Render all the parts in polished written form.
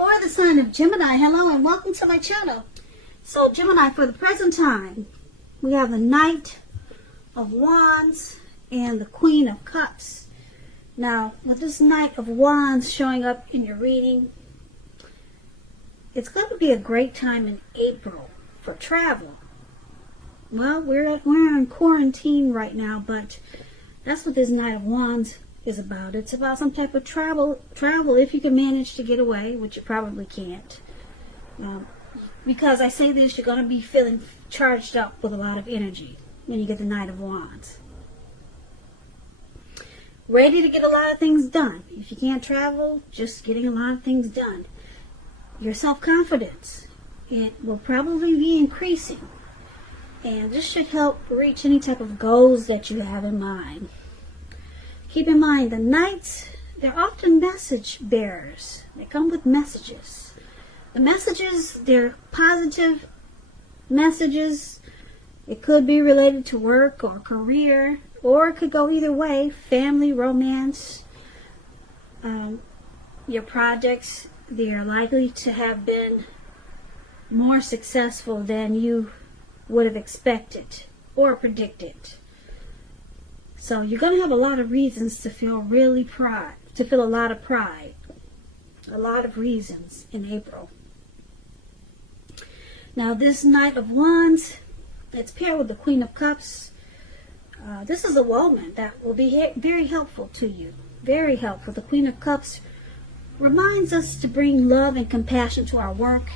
For the sign of Gemini, hello and welcome to my channel. So Gemini, for the present time, we have the Knight of Wands and the Queen of Cups. Now, with this Knight of Wands showing up in your reading, it's going to be a great time in April for travel. Well, we're in quarantine right now, but that's what this Knight of Wands is about. It's about some type of travel if you can manage to get away, which you probably can't. Because I say this, you're going to be feeling charged up with a lot of energy when you get the Knight of Wands. Ready to get a lot of things done. If you can't travel, just getting a lot of things done. Your self-confidence, it will probably be increasing. And this should help reach any type of goals that you have in mind. Keep in mind, the Knights, they're often message bearers. They come with messages. The messages, they're positive messages. It could be related to work or career, or it could go either way. Family, romance, your projects, they are likely to have been more successful than you would have expected or predicted. So you're going to have a lot of reasons to feel a lot of pride. A lot of reasons in April. Now this Knight of Wands, it's paired with the Queen of Cups. This is a woman that will be very helpful to you. Very helpful. The Queen of Cups reminds us to bring love and compassion to our work.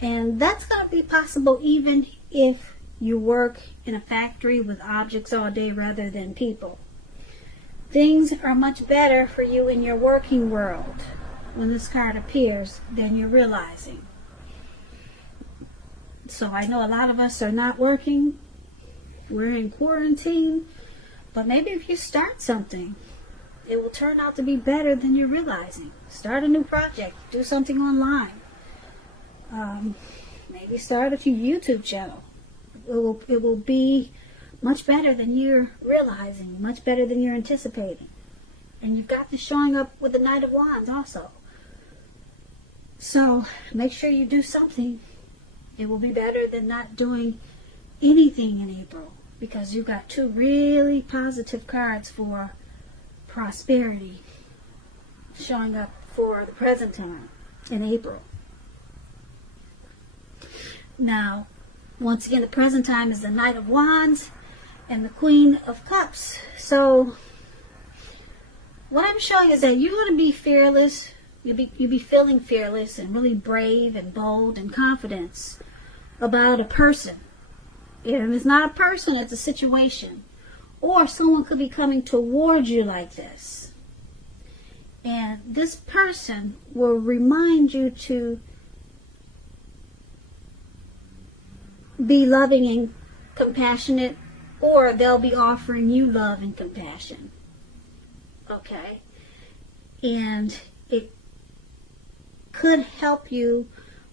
And that's going to be possible even if you work in a factory with objects all day rather than people. Things are much better for you in your working world when this card appears than you're realizing. So I know a lot of us are not working. We're in quarantine. But maybe if you start something, it will turn out to be better than you're realizing. Start a new project. Do something online. Maybe start a YouTube channel. It will be much better than you're realizing, much better than you're anticipating. And you've got this showing up with the Knight of Wands also. So make sure you do something. It will be better than not doing anything in April, because you've got two really positive cards for prosperity showing up for the present time in April. Now, once again, the present time is the Knight of Wands and the Queen of Cups. So, what I'm showing is that you're going to be fearless. You'll be feeling fearless and really brave and bold and confident about a person. If it's not a person, it's a situation. Or someone could be coming towards you like this. And this person will remind you to be loving and compassionate, or they'll be offering you love and compassion. Okay? And it could help you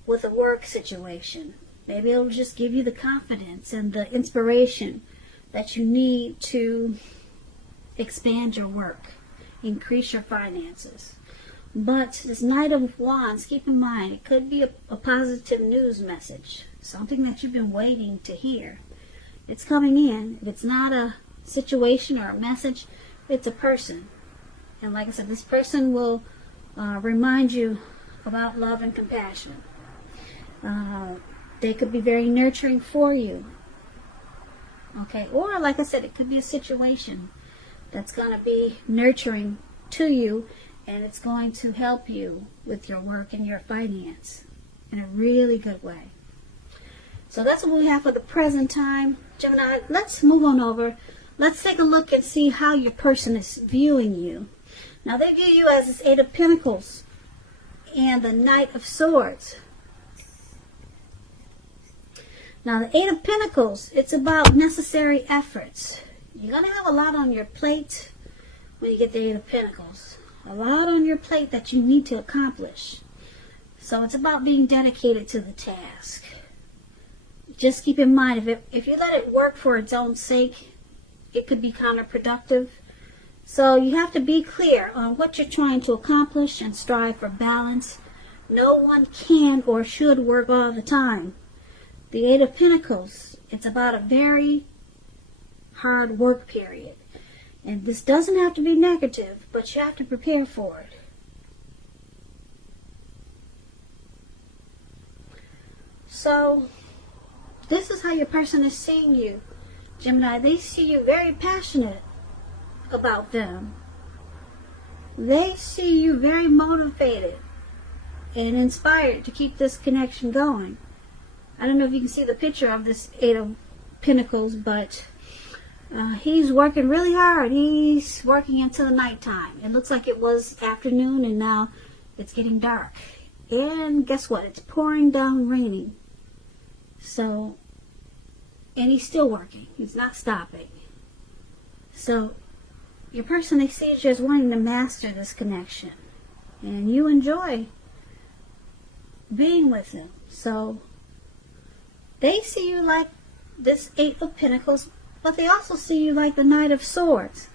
with a work situation. Maybe it'll just give you the confidence and the inspiration that you need to expand your work, increase your finances. But this Knight of Wands, keep in mind, it could be a positive news message. Something that you've been waiting to hear. It's coming in. If it's not a situation or a message, it's a person. And like I said, this person will remind you about love and compassion. They could be very nurturing for you. Okay, or like I said, it could be a situation that's going to be nurturing to you, and it's going to help you with your work and your finance in a really good way. So that's what we have for the present time. Gemini, let's move on over. Let's take a look and see how your person is viewing you. Now, they view you as this Eight of Pentacles and the Knight of Swords. Now, the Eight of Pentacles, it's about necessary efforts. You're going to have a lot on your plate when you get the Eight of Pentacles. A lot on your plate that you need to accomplish. So it's about being dedicated to the task. Just keep in mind, if you let it work for its own sake, it could be counterproductive. So you have to be clear on what you're trying to accomplish and strive for balance No one can or should work all the time. The Eight of Pentacles, it's about a very hard work period. And this doesn't have to be negative, but you have to prepare for it. So, this is how your person is seeing you, Gemini. They see you very passionate about them. They see you very motivated and inspired to keep this connection going. I don't know if you can see the picture of this Eight of Pentacles, but he's working really hard. He's working until the nighttime. It looks like it was afternoon and now it's getting dark. And guess what? It's pouring down raining. So, and he's still working. He's not stopping. So, your person, they see you as wanting to master this connection. And you enjoy being with them. So, they see you like this Eight of Pentacles, but they also see you like the Knight of Swords.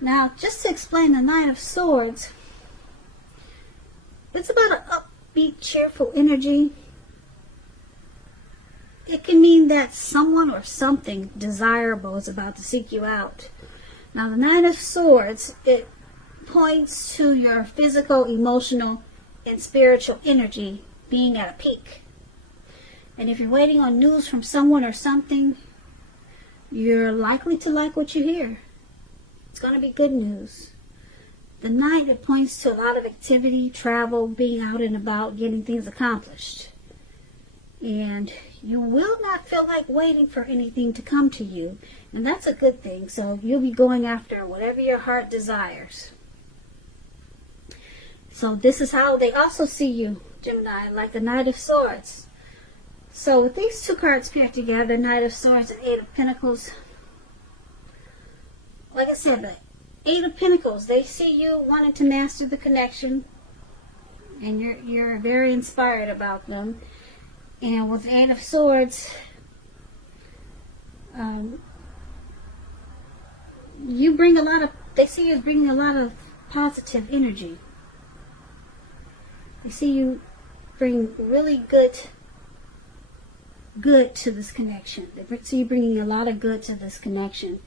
Now, just to explain the Knight of Swords, it's about an upbeat, cheerful energy. It can mean that someone or something desirable is about to seek you out. Now, the Knight of Swords, it points to your physical, emotional, and spiritual energy being at a peak. And if you're waiting on news from someone or something, you're likely to like what you hear. It's going to be good news. The Knight, it points to a lot of activity, travel, being out and about, getting things accomplished. And you will not feel like waiting for anything to come to you. And that's a good thing. So you'll be going after whatever your heart desires. So this is how they also see you, Gemini, like the Knight of Swords. So with these two cards paired together, Knight of Swords and Eight of Pentacles, like I said, the Eight of Pentacles, they see you wanting to master the connection. And you're very inspired about them. And with the Eight of Swords, you bring a lot of, they see you as bringing a lot of positive energy. They see you bring really good to this connection. They see you bringing a lot of good to this connection.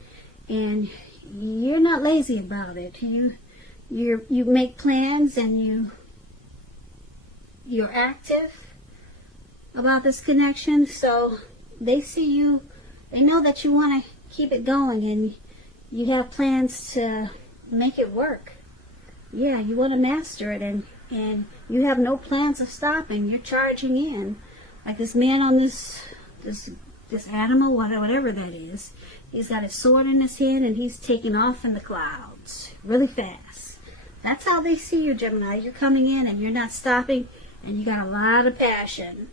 And you're not lazy about it. You make plans and you're active about this connection. So they see you, they know that you want to keep it going and you have plans to make it work. Yeah, you want to master it and you have no plans of stopping. You're charging in. Like this man on this animal, whatever that is. He's got his sword in his hand and he's taking off in the clouds really fast. That's how they see you, Gemini. You're coming in and you're not stopping and you got a lot of passion.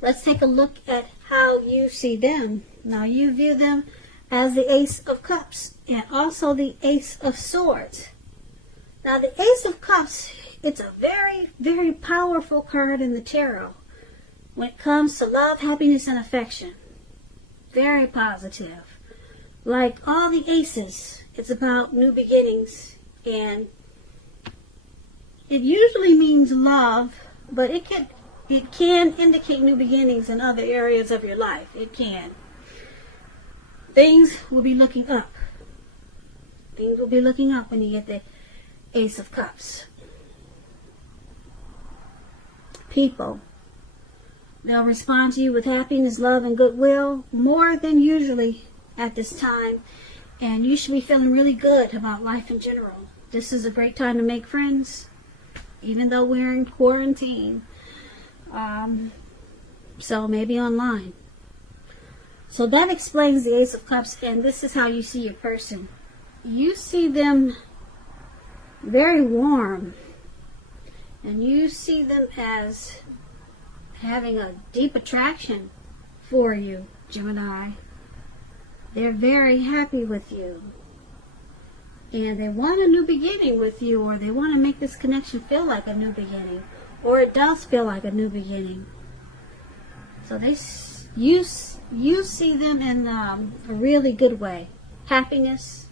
Let's take a look at how you see them. Now you view them as the Ace of Cups and also the Ace of Swords. Now the Ace of Cups, it's a very, very powerful card in the tarot when it comes to love, happiness, and affection. Very positive. Like all the aces, it's about new beginnings, and it usually means love, but it can indicate new beginnings in other areas of your life. It can. Things will be looking up. Things will be looking up when you get the Ace of Cups. People, they'll respond to you with happiness, love, and goodwill more than usually at this time. And you should be feeling really good about life in general. This is a great time to make friends, even though we're in quarantine. So maybe online. So that explains the Ace of Cups, and this is how you see your person. You see them very warm, and you see them as having a deep attraction for you, Gemini. They're very happy with you, and they want a new beginning with you, or they want to make this connection feel like a new beginning, or it does feel like a new beginning. So you see them in a really good way. Happiness,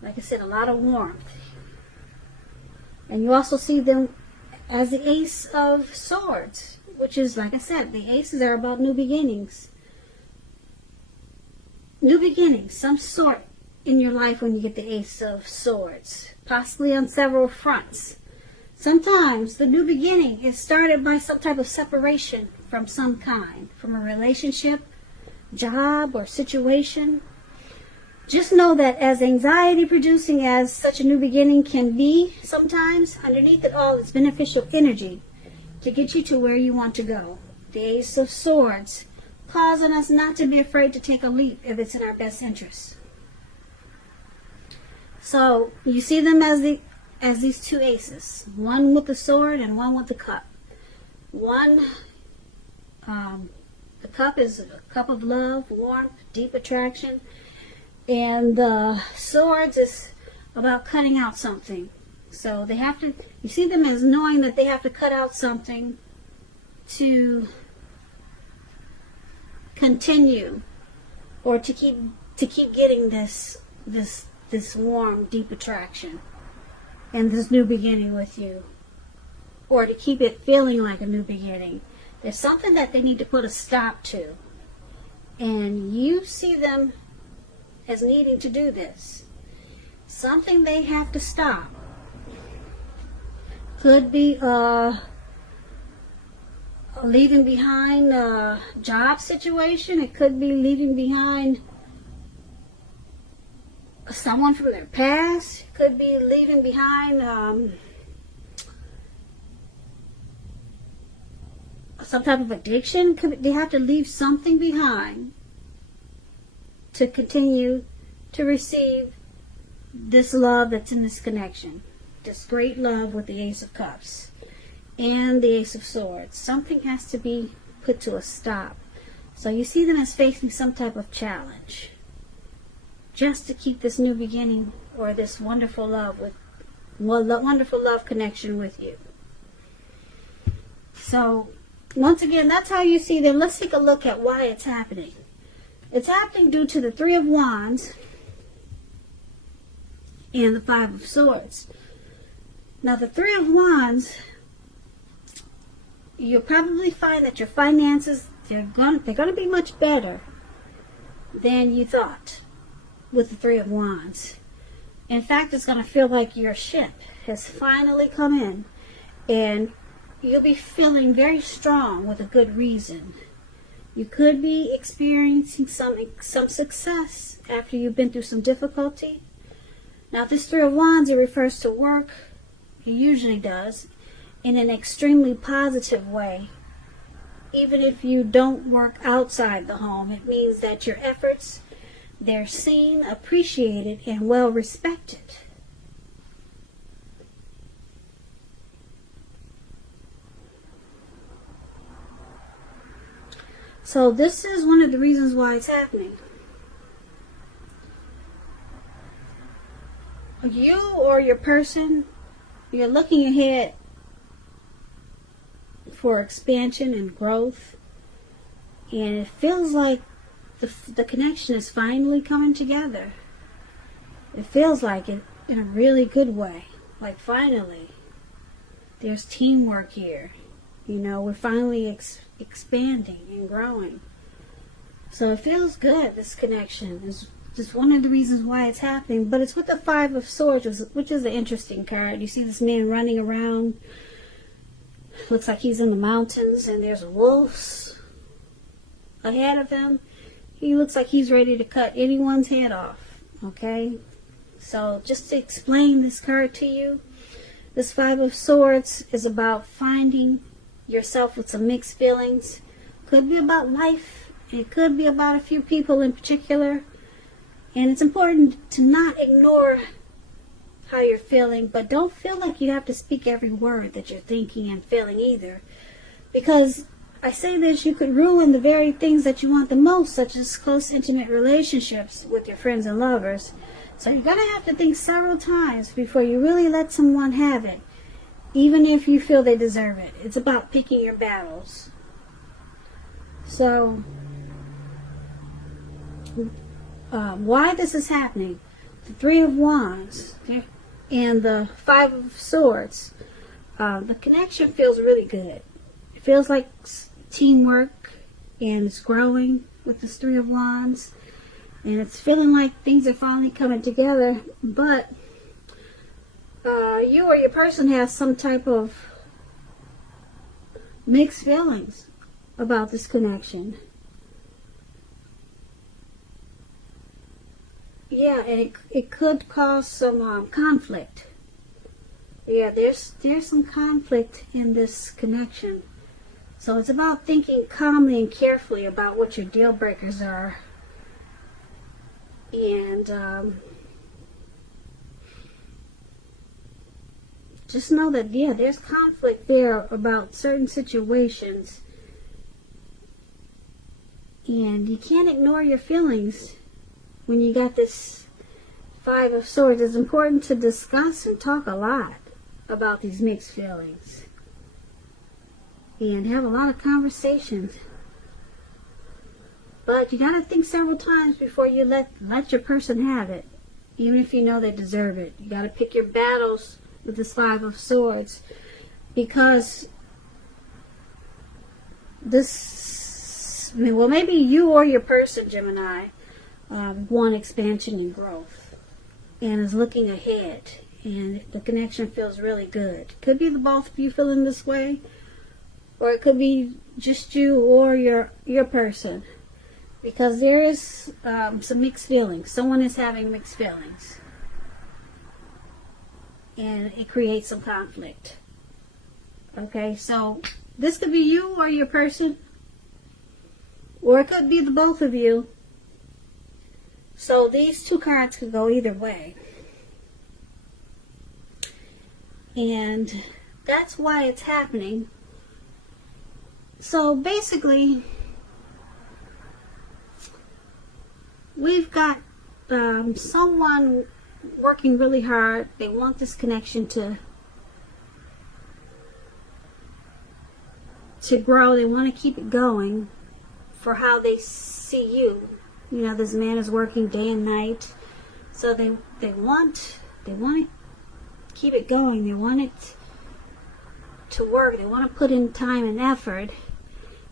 like I said, a lot of warmth. And you also see them as the Ace of Swords, which is, like I said, the aces are about new beginnings. New beginnings, some sort in your life when you get the Ace of Swords, possibly on several fronts. Sometimes the new beginning is started by some type of separation from some kind, from a relationship, job, or situation. Just know that as anxiety producing as such a new beginning can be sometimes, underneath it all is beneficial energy to get you to where you want to go. The Ace of Swords, causing us not to be afraid to take a leap if it's in our best interest. So you see them as these two aces, one with the sword and one with the cup. The cup is a cup of love, warmth, deep attraction, and the swords is about cutting out something. So they have to, you see them as knowing that they have to cut out something to continue, or to keep getting this warm, deep attraction and this new beginning with you, or to keep it feeling like a new beginning. There's something that they need to put a stop to, and you see them as needing to do this. Something they have to stop. Could be leaving behind a job situation. It could be leaving behind someone from their past. It could be leaving behind some type of addiction. They have to leave something behind to continue to receive this love that's in this connection. This great love with the Ace of Cups and the Ace of Swords. Something has to be put to a stop. So you see them as facing some type of challenge, just to keep this new beginning or this wonderful love connection with you. So once again, that's how you see them. Let's take a look at why it's happening. It's happening due to the Three of Wands and the Five of Swords. Now the Three of Wands, you'll probably find that your finances, they're going to be much better than you thought with the Three of Wands. In fact, it's going to feel like your ship has finally come in, and you'll be feeling very strong with a good reason. You could be experiencing some success after you've been through some difficulty. Now this Three of Wands, it refers to work. It usually does, in an extremely positive way. Even if you don't work outside the home, it means that your efforts, they're seen, appreciated, and well respected. So this is one of the reasons why it's happening. You or your person, you're looking ahead for expansion and growth, and it feels like the connection is finally coming together. It feels like it in a really good way. Like finally, there's teamwork here. You know, we're finally expanding and growing. So it feels good, this connection. It's just one of the reasons why it's happening. But it's with the Five of Swords, which is an interesting card. You see this man running around. Looks like he's in the mountains, and there's wolves ahead of him. He looks like he's ready to cut anyone's head off. Okay? So just to explain this card to you, this Five of Swords is about finding yourself with some mixed feelings. Could be about life. It could be about a few people in particular. And it's important to not ignore how you're feeling, but don't feel like you have to speak every word that you're thinking and feeling either. Because I say this, you could ruin the very things that you want the most, such as close, intimate relationships with your friends and lovers. So you're going to have to think several times before you really let someone have it, even if you feel they deserve it. It's about picking your battles. So, why this is happening? The Three of Wands. and the Five of Swords, the connection feels really good. It feels like teamwork, and it's growing with this Three of Wands, and it's feeling like things are finally coming together. But you or your person has some type of mixed feelings about this connection. Yeah, and it could cause some conflict. Yeah, there's some conflict in this connection. So it's about thinking calmly and carefully about what your deal breakers are. And just know that, yeah, there's conflict there about certain situations. And you can't ignore your feelings when you got this Five of Swords. It's important to discuss and talk a lot about these mixed feelings. And have a lot of conversations. But you gotta think several times before you let your person have it. Even if you know they deserve it. You gotta pick your battles with this Five of Swords. Because this, well, maybe you or your person, Gemini, want expansion and growth. And is looking ahead. And the connection feels really good. Could be the both of you feeling this way. Or it could be just you or your person. Because there is some mixed feelings. Someone is having mixed feelings. And it creates some conflict. Okay, so this could be you or your person. Or it could be the both of you. So these two cards could go either way. And that's why it's happening. So basically, we've got someone working really hard. They want this connection to grow. They want to keep it going for how they see you. You know, this man is working day and night. So they want to keep it going. They want it to work. They want to put in time and effort.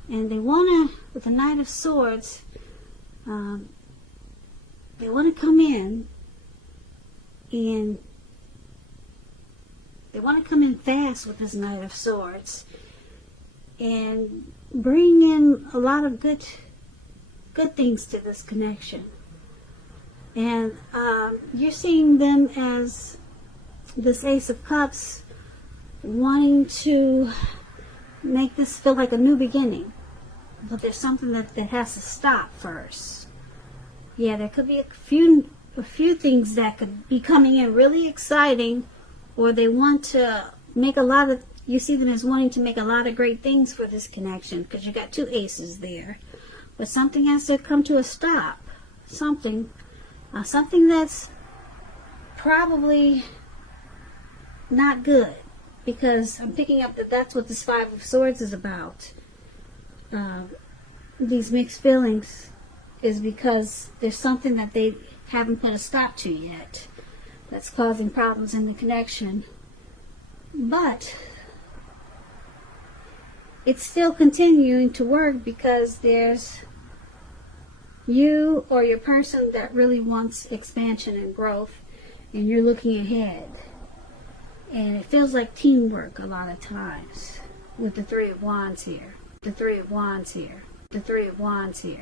And they want to, with the Knight of Swords, they want to come in and they want to come in fast with this Knight of Swords and bring in a lot of good things to this connection. And you're seeing them as this Ace of Cups, wanting to make this feel like a new beginning. But there's something that has to stop first. Yeah, there could be a few things that could be coming in really exciting, or they want to make a lot of, you see them as wanting to make a lot of great things for this connection, because you got two aces there. But something has to come to a stop. Something that's probably not good, because I'm picking up that that's what this Five of Swords is about. These mixed feelings is because there's something that they haven't put a stop to yet that's causing problems in the connection. But it's still continuing to work because there's you or your person that really wants expansion and growth, and you're looking ahead. And it feels like teamwork a lot of times with the Three of Wands here. The Three of Wands here. The Three of Wands here.